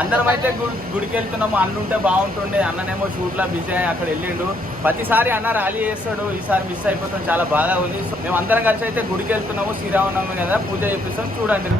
అందరం అయితే గుడికి వెళ్తున్నాము. అన్న ఉంటే బాగుంటుండే, అన్ననేమో షూట్లో బిజీ అయ్యి అక్కడ వెళ్ళిండు. ప్రతిసారి అన్న ర్యాలీ చేస్తాడు, ఈసారి మిస్ అయిపోతాం, చాలా బాగా ఉంది. సో మేము అందరం కలిసి అయితే గుడికి వెళ్తున్నాము. శ్రీరామనవమి కదా, పూజ చేపిస్తాం, చూడండి.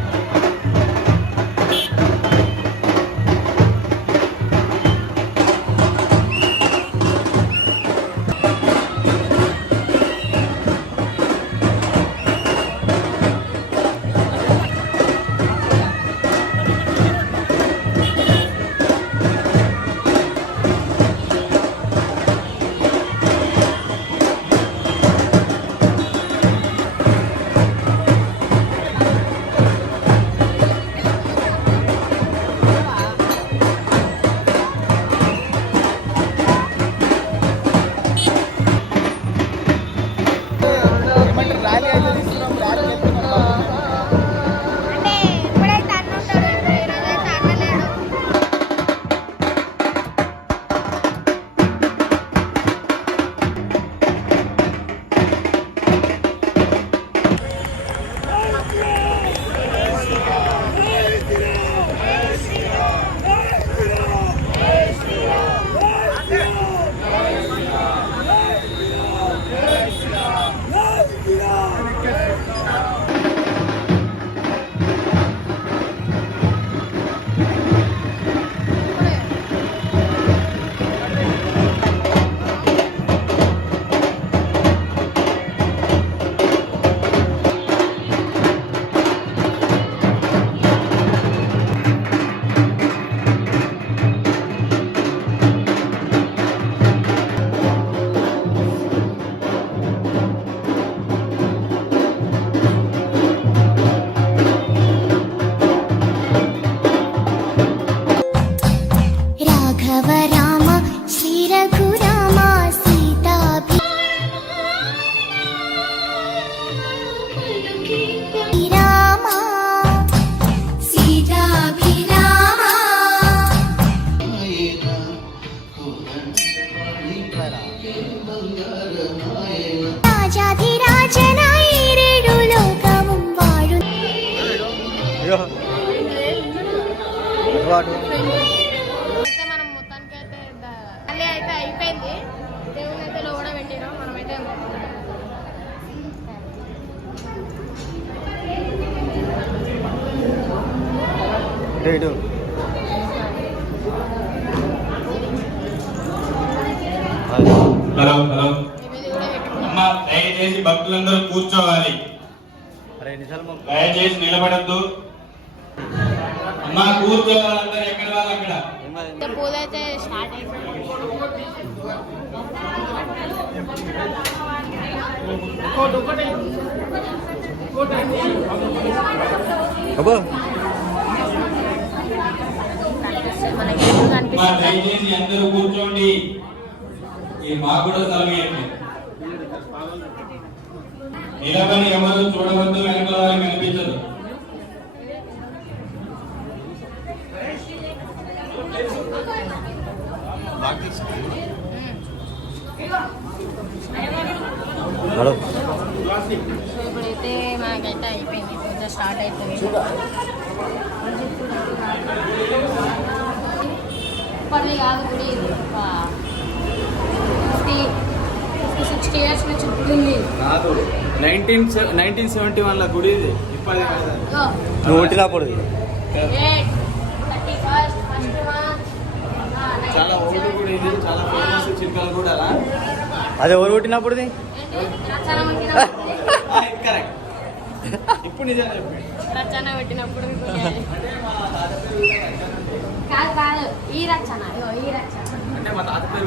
మనం మొత్తానికి అయితే అల్లే అయితే అయిపోయింది. దేవుని అయితే కూడా పెట్టినాం. మనమైతే హలో హలో అమ్మా, దయచేసి భక్తులందరూ కూర్చోవాలి, దయచేసి నిలబడద్దు. అమ్మా కూర్చోవాలందరూ, ఎక్కడ వాళ్ళు అక్కడ. పూజ అయితే స్టార్ట్ అయిపోయింది. దయచేసి అందరూ కూర్చోండి, మాకు కూడా సెలవు. నిలబడి ఎవరు చూడవద్దు, వెనక వాళ్ళకి కనిపించదు. ఇప్పుడైతే మనకైతే అయిపోయింది, పూజ స్టార్ట్ అవుతుంది. పల్లి కాదు గుడి, 60 years నుంచి గుడి ఉంది. 1971 గుడి ఇది. చాలా ఓల్డ్ గుడి ఇది, చాలా ఫేమస్. చిలుకల కూడా అలా. అది ఎవరు పుట్టినప్పుడు కరెక్ట్. ఇప్పుడు నిజంగా చెప్పండి, రచన పెట్టినప్పుడు కాదు కాదు, ఈ రచన, ఈ రచన అంటే మా తాత పేరు